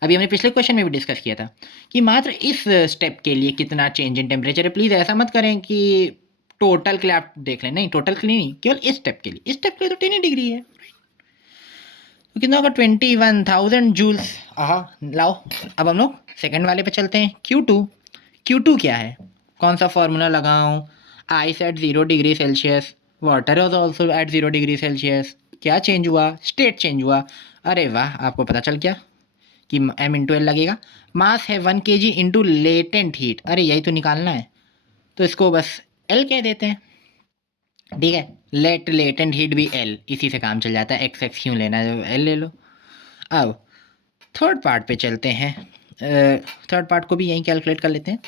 अभी हमने पिछले क्वेश्चन में भी डिस्कस किया था कि मात्र इस स्टेप के लिए कितना चेंज इन टेम्परेचर है। प्लीज़ ऐसा मत करें कि टोटल के लिए आप देख लें, नहीं टोटल के लिए नहीं, केवल इस स्टेप के लिए। इस स्टेप के लिए तो 10 डिग्री है, तो कितना होगा 21,000 जूल्स। लाओ अब हम लोग सेकंड वाले पे चलते हैं। Q2 क्या है, कौन सा फॉर्मूला लगाऊं। Ice at 0 degree Celsius, water is also eight 0 degree Celsius. क्या चेंज हुआ, स्टेट चेंज हुआ। अरे वाह, आपको पता चल गया कि m इंटू एल लगेगा। मास है 1 kg इंटू लेटेंट हीट, अरे यही तो निकालना है, तो इसको बस एल कह देते हैं। ठीक है, लेटेंट हीट भी एल, इसी से काम चल जाता है। एक्स क्यों लेना है, एल ले लो। अब थर्ड पार्ट पे चलते हैं। थर्ड पार्ट को भी यहीं कैलकुलेट कर लेते हैं।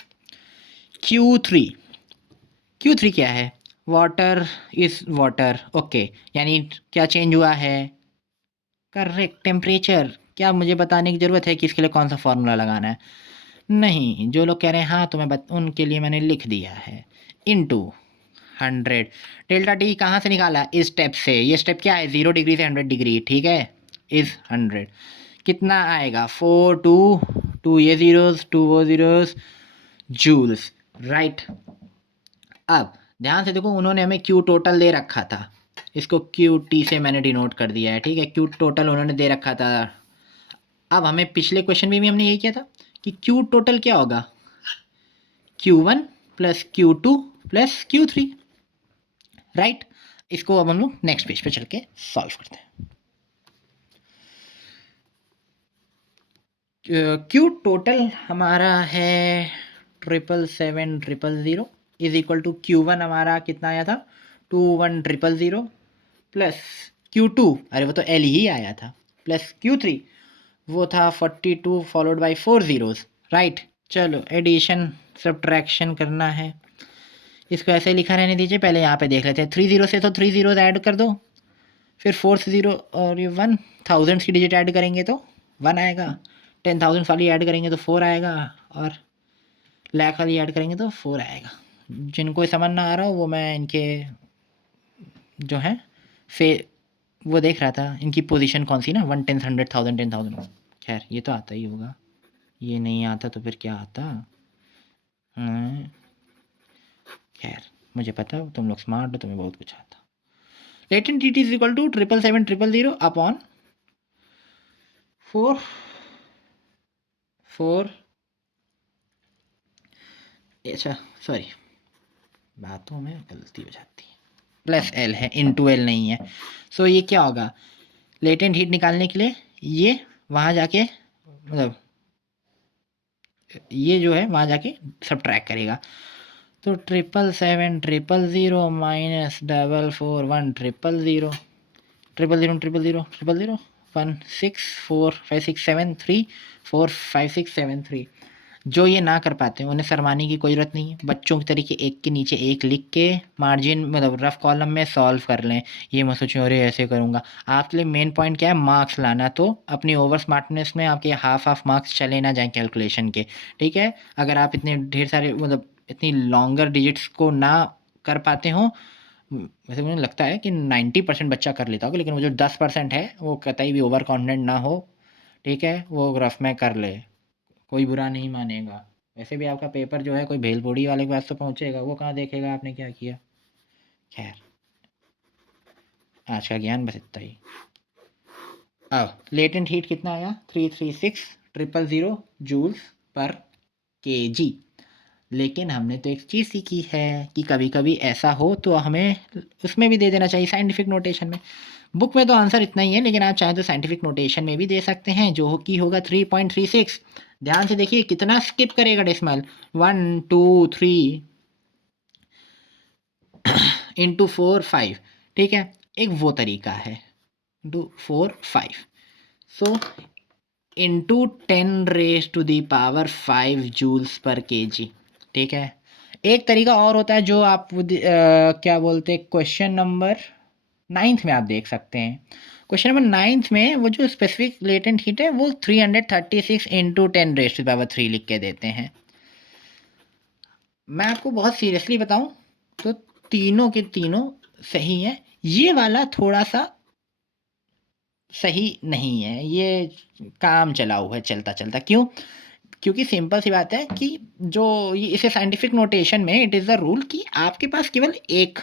Q3 क्या है, वाटर इज वाटर। ओके, यानी क्या चेंज हुआ है, करेक्ट टेम्परेचर। क्या मुझे बताने की ज़रूरत है कि इसके लिए कौन सा फॉर्मूला लगाना है, नहीं। जो लोग कह रहे हैं हाँ तो उनके लिए मैंने लिख दिया है। इनटू 100। डेल्टा टी कहाँ से निकाला, इस स्टेप से। ये स्टेप क्या है, 0 डिग्री से 100 डिग्री, ठीक है। इज़ 100 कितना आएगा, 4 2 ये ज़ीरोज़ 2 वो ज़ीरोज़, जूल्स, राइट। अब ध्यान से देखो, उन्होंने हमें क्यू टोटल दे रखा था, इसको क्यू टी से मैंने डिनोट कर दिया है, ठीक है। क्यू टोटल उन्होंने दे रखा था। अब हमें पिछले क्वेश्चन में भी हमने यही किया था कि क्यू टोटल क्या होगा, Q1 plus Q2 plus Q3, right. इसको अब हम लोग नेक्स्ट पेज पे चल के सॉल्व करते हैं। क्यू टोटल हमारा है 777,000 इज इक्वल टू Q1 हमारा कितना आया था 21,000 प्लस Q2, अरे वो तो L ही आया था, प्लस Q3 वो था 42 फॉलोड बाई 4 ज़ीरोज़, राइट। चलो एडिशन सब्ट्रैक्शन करना है, इसको ऐसे लिखा रहने दीजिए। पहले यहाँ पे देख लेते हैं, 3 ज़ीरो से तो 3 ज़ीरोज़ ऐड कर दो, फिर 4 ज़ीरो और ये 1 थाउजेंड्स की डिजिट ऐड करेंगे तो 1 आएगा, 10,000 वाली ऐड करेंगे तो 4 आएगा, और लाख वाली ऐड करेंगे तो 4 आएगा। जिनको समझ ना आ रहा हो वो मैं इनके जो है फे वो देख रहा था, इनकी पोजीशन कौन सी ना, 1 10 100 1000 10,000। खैर ये तो आता ही होगा, ये नहीं आता तो फिर क्या आता। खैर मुझे पता है तुम लोग स्मार्ट हो, तुम्हें बहुत कुछ आता। Latent heat is equal to 777,000 upon 4 अच्छा सॉरी, बातों में गलती हो जाती है, प्लस एल है, इनटू एल नहीं है। सो ये क्या होगा, लेटेंट हीट निकालने के लिए ये वहाँ जाके मतलब ये जो है वहाँ जाके सब्ट्रैक्ट करेगा, तो 777,000 माइनस 441,000 000 1 6 4 5 6 7 3 4 5 6 7 3। जो ये ना कर पाते हैं उन्हें शर्माने की कोई ज़रूरत नहीं है, बच्चों के तरीके एक के नीचे एक लिख के मार्जिन मतलब रफ कॉलम में सॉल्व कर लें। ये मत सोचें अरे ऐसे करूँगा। आपके लिए मेन पॉइंट क्या है, मार्क्स लाना। तो अपनी ओवर स्मार्टनेस में आपके हाफ मार्क्स चले ना जाएँ कैलकुलेशन के, ठीक है। अगर आप इतने ढेर सारे मतलब इतनी लॉन्गर डिजिट्स को ना कर पाते हो, वैसे मुझे लगता है कि 90% बच्चा कर लेता होगा, लेकिन वो जो 10% है वो कतई भी ओवर कॉन्फिडेंट ना हो, ठीक है, वो रफ में कर ले, कोई बुरा नहीं मानेगा। वैसे भी आपका पेपर जो है कोई भेलपूड़ी वाले के पास तो पहुँचेगा, वो कहाँ देखेगा आपने क्या किया। खैर आज का ज्ञान बस इतना ही। अब लेटेंट हीट कितना आया 336,000 जूल्स पर kg। लेकिन हमने तो एक चीज़ सीखी है कि कभी कभी ऐसा हो तो हमें उसमें भी दे देना चाहिए साइंटिफिक नोटेशन में। बुक में तो आंसर इतना ही है, लेकिन आप चाहें तो साइंटिफिक नोटेशन में भी दे सकते हैं, जो कि होगा 3.36। ध्यान से देखिए कितना स्किप करेगा डेसिमल, 1 2 3 इंटू 4 5, ठीक है। एक वो तरीका है 2 4 5, so into 10⁻⁵ joules per kg, ठीक है। एक तरीका और होता है जो आप क्या बोलते हैं, क्वेश्चन नंबर नाइन्थ में आप देख सकते हैं, क्वेश्चन नंबर नाइन्थ में वो जो स्पेसिफिक लेटेंट हीट है वो 336 इंटू 10⁻³ लिख के देते हैं। मैं आपको बहुत सीरियसली बताऊं तो तीनों के तीनों सही हैं, ये वाला थोड़ा सा सही नहीं है, ये काम चला हुआ है चलता चलता। क्यों? क्योंकि सिंपल सी बात है कि जो ये इसे साइंटिफिक नोटेशन में इट इज़ द रूल कि आपके पास केवल एक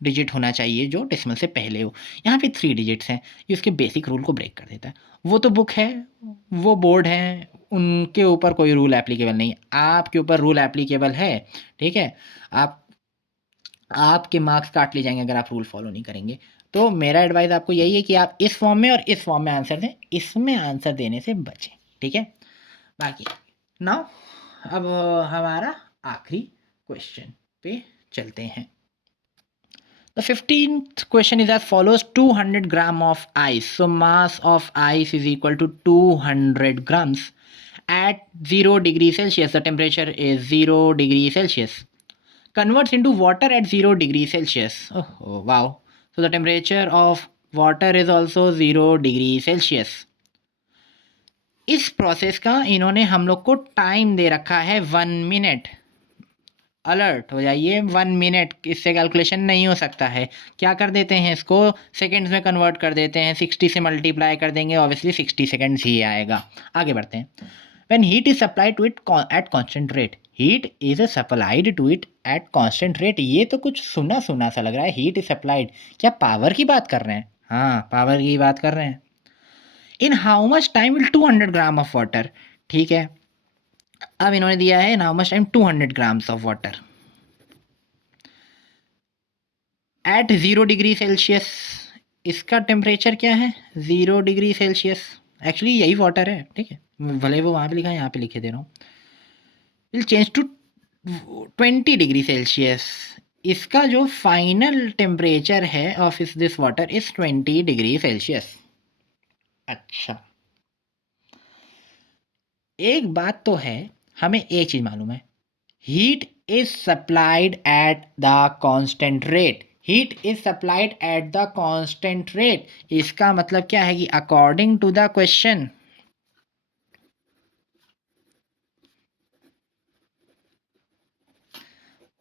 डिजिट होना चाहिए जो डेसिमल से पहले हो। यहाँ पे 3 डिजिट्स हैं, ये उसके बेसिक रूल को ब्रेक कर देता है। वो तो बुक है, वो बोर्ड है, उनके ऊपर कोई रूल एप्लीकेबल नहीं है, आपके ऊपर रूल एप्लीकेबल है, ठीक है? आप आपके मार्क्स काट ले जाएंगे अगर आप रूल फॉलो नहीं करेंगे। तो मेरा एडवाइस आपको यही है कि आप इस फॉर्म में और इस फॉर्म में आंसर दें, इसमें आंसर देने से बचें, ठीक है? बाकी नाउ अब हमारा आखिरी क्वेश्चन पे चलते हैं। The 15th question is as follows: 200 gram of ice. So mass of ice is equal to 200 grams. At 0 degree Celsius, the temperature is 0 degree Celsius. Converts into water at 0 degree Celsius. Oh, wow. So the temperature of water is also 0 degree Celsius. इस process का इन्होंने हम लोग को time दे रखा है 1 minute. Alert हो जाइए, 1 मिनट, इससे कैलकुलेशन नहीं हो सकता है। क्या कर देते हैं, इसको सेकेंड्स में कन्वर्ट कर देते हैं, 60 से मल्टीप्लाई कर देंगे, ऑब्वियसली 60 सेकेंड्स ही आएगा। आगे बढ़ते हैं। When heat is supplied to it at constant rate, heat is supplied to it at constant rate, ये तो कुछ सुना सुना सा लग रहा है। हीट इज सप्लाइड, क्या पावर की बात कर रहे हैं? हाँ, पावर की बात कर रहे हैं। In how much time will 200 gram of water, ठीक है। अब इन्होंने दिया है in how much time 200 grams of water at 0 degree Celsius. इसका टेम्परेचर क्या है? 0 डिग्री सेल्सियस। एक्चुअली यही वाटर है, ठीक है, भले वो वहाँ पे लिखा है, यहाँ पे लिखे दे रहा हूँ। Will change to 20 degree Celsius. इसका जो फाइनल टेम्परेचर है of this water is 20 degree Celsius. अच्छा, एक बात तो है, हमें एक चीज़ मालूम है, heat is supplied at the constant rate. Heat is supplied at the constant rate, इसका मतलब क्या है कि according to the question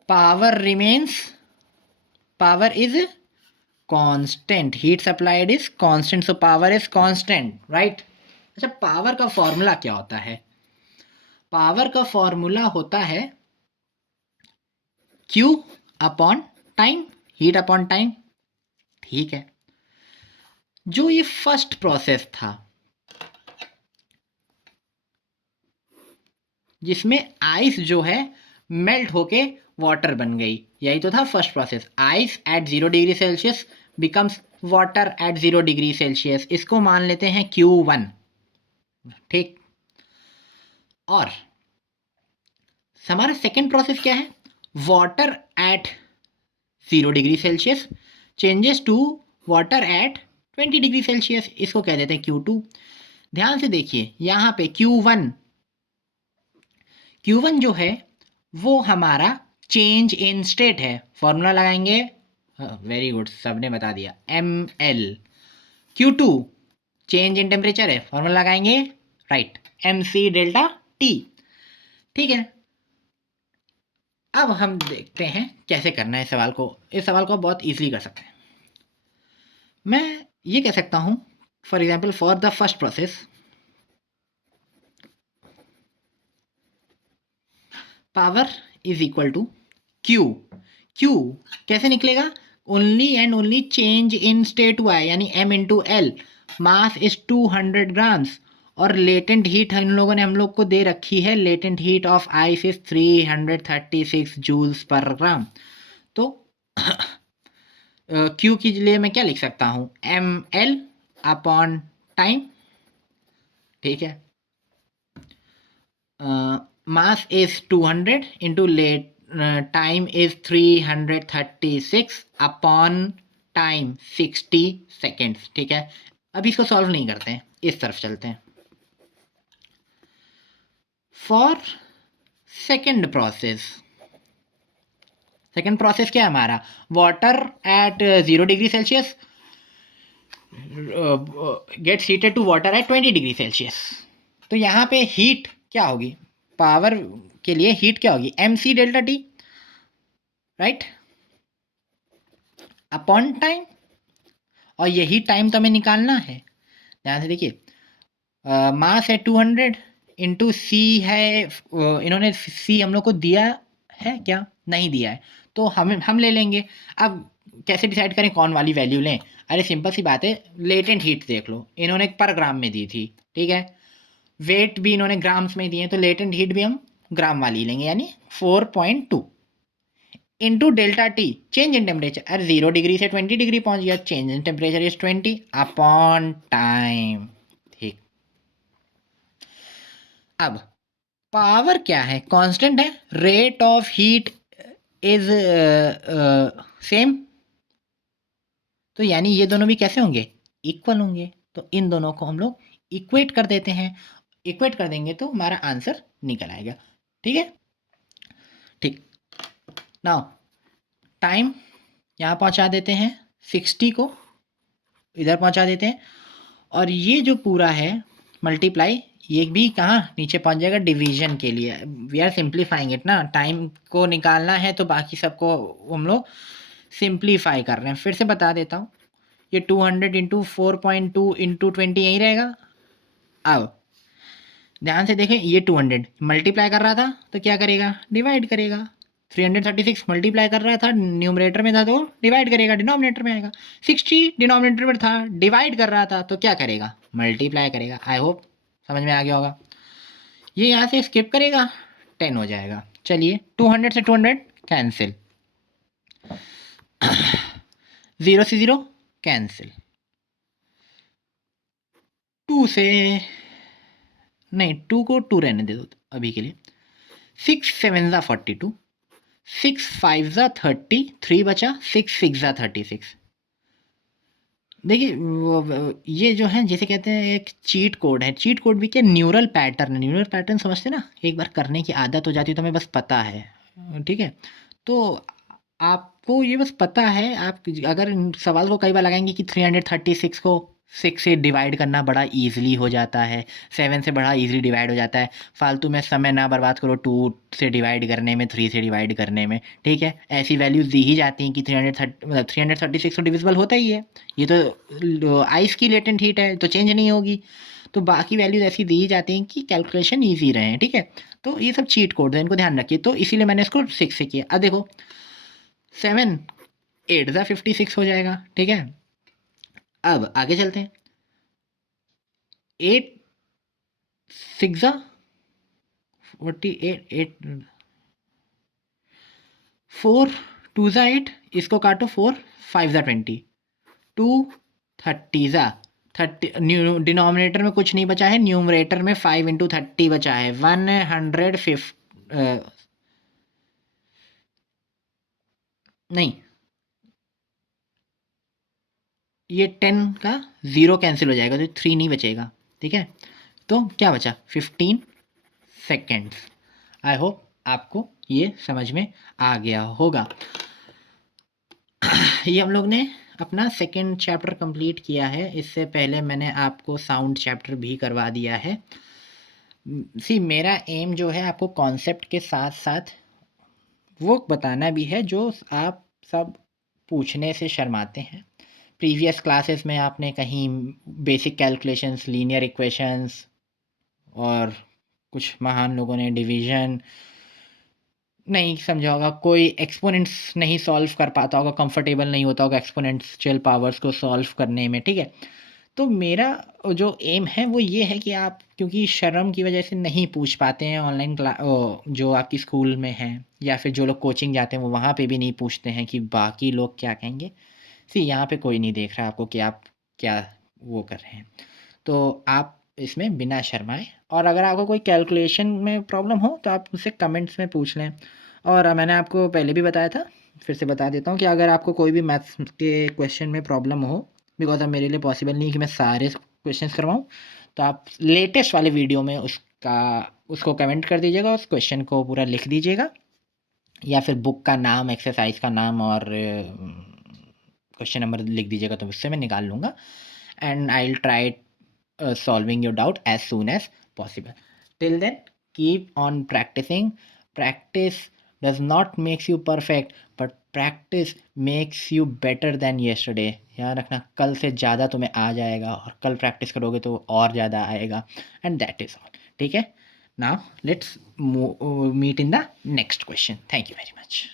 power remains, power is constant, heat supplied is constant, so power is constant, right? अच्छा, power का formula क्या होता है? पावर का फॉर्मूला होता है Q upon time, heat upon time, ठीक है। जो ये फर्स्ट प्रोसेस था जिसमें आइस जो है मेल्ट होके वाटर बन गई, यही तो था first process. Ice at 0 degree Celsius becomes water at 0 degree Celsius, इसको मान लेते हैं Q1, ठीक। और हमारा सेकेंड प्रोसेस क्या है? Water at 0 degree Celsius changes to water at 20 degree Celsius, इसको कह देते हैं Q2। ध्यान से देखिए यहाँ पे Q1 जो है वो हमारा चेंज इन स्टेट है, फॉर्मूला लगाएंगे, वेरी गुड, सबने बता दिया, ml। Q2 change in temperature है, फॉर्मूला लगाएंगे, राइट, mc डेल्टा t, ठीक है। अब हम देखते हैं कैसे करना है इस सवाल को। इस सवाल को आप बहुत ईजिली कर सकते हैं। मैं ये कह सकता हूँ, for example for the first process power is equal to Q. Q कैसे निकलेगा? Only and only change in state हुआ है, यानी m into L. Mass is 200 grams और लेटेंट हीट इन लोगों ने हम लोग को दे रखी है, latent heat of ice is 336 joules per gram. तो क्यू के लिए मैं क्या लिख सकता हूँ? ml अपॉन टाइम, ठीक है। Mass is 200 into let time is 336 upon time 60 seconds, ठीक है। अब इसको सॉल्व नहीं करते हैं, इस तरफ चलते हैं। For second process, second process क्या है हमारा? Water at 0 degree Celsius gets heated to water at 20 degree Celsius. तो यहाँ पे हीट क्या होगी, पावर के लिए हीट क्या होगी, M C delta T, right, upon time. और यही टाइम तो हमें निकालना है। ध्यान से देखिए, मास है 200 इंटू सी है, इन्होंने सी हम लोग को दिया है क्या, नहीं दिया है, तो हम ले लेंगे। अब कैसे डिसाइड करें कौन वाली वैल्यू लें, अरे सिंपल सी बात है, लेटेंट हीट देख लो, इन्होंने पर ग्राम में दी थी, ठीक है, वेट भी इन्होंने ग्राम्स में दिए, तो लेटेंट हीट भी हम ग्राम वाली लेंगे, यानी 4.2 into delta T, change in temperature, अरे 0 डिग्री से 20 डिग्री पहुंच गया, change in temperature is 20 upon time. ठीक, अब पावर क्या है, कांस्टेंट है, rate of heat is same, तो यानी ये दोनों भी कैसे होंगे, इक्वल होंगे। तो इन दोनों को हम लोग इक्वेट कर देते हैं, इक्वेट कर देंगे तो हमारा आंसर निकल आएगा। ठीक है, ठीक, नाउ टाइम यहाँ पहुँचा देते हैं, 60 को इधर पहुँचा देते हैं, और ये जो पूरा है मल्टीप्लाई, ये भी कहाँ नीचे पहुँच जाएगा डिवीजन के लिए, वी आर सिंप्लीफाइंग इट ना, टाइम को निकालना है तो बाकी सबको हम लोग सिंप्लीफाई कर रहे हैं। फिर से बता देता हूँ, ये 200 इंटू 4.2 इंटू 20 यही रहेगा। अब ध्यान से देखें, ये 200 मल्टीप्लाई कर रहा था तो क्या करेगा, डिवाइड करेगा, 336 मल्टीप्लाई कर रहा था, न्यूमरेटर में था तो डिवाइड करेगा, डिनोमिनेटर में आएगा, 60 डिनोमिनेटर में था, डिवाइड कर रहा था तो क्या करेगा, मल्टीप्लाई करेगा। आई होप समझ में आ गया होगा। ये यहाँ से स्किप करेगा, 10 हो जाएगा। चलिए 200 से 200 कैंसिल, 0 से 0 कैंसिल, 2 से नहीं, 2 को 2 रहने दे दो अभी के लिए, 6 7 ज़ा 42, 6 5 ज़ा 30, 3 बचा, 6 6 ज़ा 36। देखिए ये जो है जैसे कहते हैं एक चीट कोड है, चीट कोड भी क्या, न्यूरल पैटर्न, न्यूरल पैटर्न समझते ना, एक बार करने की आदत हो जाती है तो हमें बस पता है, ठीक है। तो आपको ये बस पता है, आप अगर इन सवाल को कई बार लगाएंगे कि 336 को 6 से डिवाइड करना बड़ा ईजिली हो जाता है, 7 से बड़ा ईजिली डिवाइड हो जाता है, फालतू में समय ना बर्बाद करो 2 से डिवाइड करने में, 3 से डिवाइड करने में, ठीक है। ऐसी वैल्यूज़ दी ही जाती हैं कि 330 मतलब 336 तो डिविजिबल होता ही है, ये तो आइस की लेटेंट हीट है तो चेंज नहीं होगी, तो बाकी वैल्यूज ऐसी दी ही जाती हैं कि कैलकुलेशन ईजी रहे, ठीक है। तो ये सब चीट कोड है, इनको ध्यान रखिए, तो इसीलिए मैंने इसको 6 से किया। अब देखो 7 8 ज़ा 56 हो जाएगा, ठीक है। अब आगे चलते हैं, 8 6 ज़ा 48, 8 4 2 ज़ा 8, इसको काटो, 4 5 ज़ा 20, 2 30 ज़ा 30, डिनोमिनेटर में कुछ नहीं बचा है, न्यूमरेटर में 5 इंटू 30 बचा है, 150 नहीं, ये 10 का 0 कैंसिल हो जाएगा तो 3 नहीं बचेगा, ठीक है। तो क्या बचा, 15 सेकेंड्स। आई होप आपको ये समझ में आ गया होगा। ये हम लोग ने अपना सेकेंड चैप्टर कंप्लीट किया है, इससे पहले मैंने आपको साउंड चैप्टर भी करवा दिया है। सी मेरा एम जो है आपको कॉन्सेप्ट के साथ साथ वो बताना भी है जो आप सब पूछने से शर्माते हैं। प्रीवियस क्लासेस में आपने कहीं बेसिक कैलकुलेशंस, लीनियर इक्वेशंस, और कुछ महान लोगों ने डिवीजन नहीं समझा होगा, कोई एक्सपोनेंट्स नहीं सॉल्व कर पाता होगा, कंफर्टेबल नहीं होता होगा एक्सपोनेंशियल पावर्स को सॉल्व करने में, ठीक है। तो मेरा जो एम है वो ये है कि आप क्योंकि शर्म की वजह से नहीं पूछ पाते हैं ऑनलाइन जो आपकी स्कूल में हैं, या फिर जो लोग कोचिंग जाते हैं वो वहाँ पे भी नहीं पूछते हैं कि बाकी लोग क्या कहेंगे। सी यहाँ पे कोई नहीं देख रहा आपको कि आप क्या वो कर रहे हैं, तो आप इसमें बिना शर्माए, और अगर आपको कोई कैलकुलेशन में प्रॉब्लम हो तो आप मुझसे कमेंट्स में पूछ लें। और मैंने आपको पहले भी बताया था, फिर से बता देता हूँ कि अगर आपको कोई भी मैथ्स के क्वेश्चन में प्रॉब्लम हो, बिकॉज अब मेरे लिए पॉसिबल नहीं कि मैं सारे क्वेश्चंस करवाऊँ, तो आप लेटेस्ट वाले वीडियो में उसको कमेंट कर दीजिएगा, उस क्वेश्चन को पूरा लिख दीजिएगा, या फिर बुक का नाम, एक्सरसाइज का नाम और क्वेश्चन नंबर लिख दीजिएगा, तो उससे मैं निकाल लूँगा। and I'll try solving your doubt as soon as possible. Till then, keep on practicing. Practice does not makes you perfect, but practice makes you better than yesterday. याद रखना, कल से ज़्यादा तुम्हें आ जाएगा, और कल प्रैक्टिस करोगे तो और ज़्यादा आएगा. And that is all. ठीक है. Now let's meet in the next question. Thank you very much.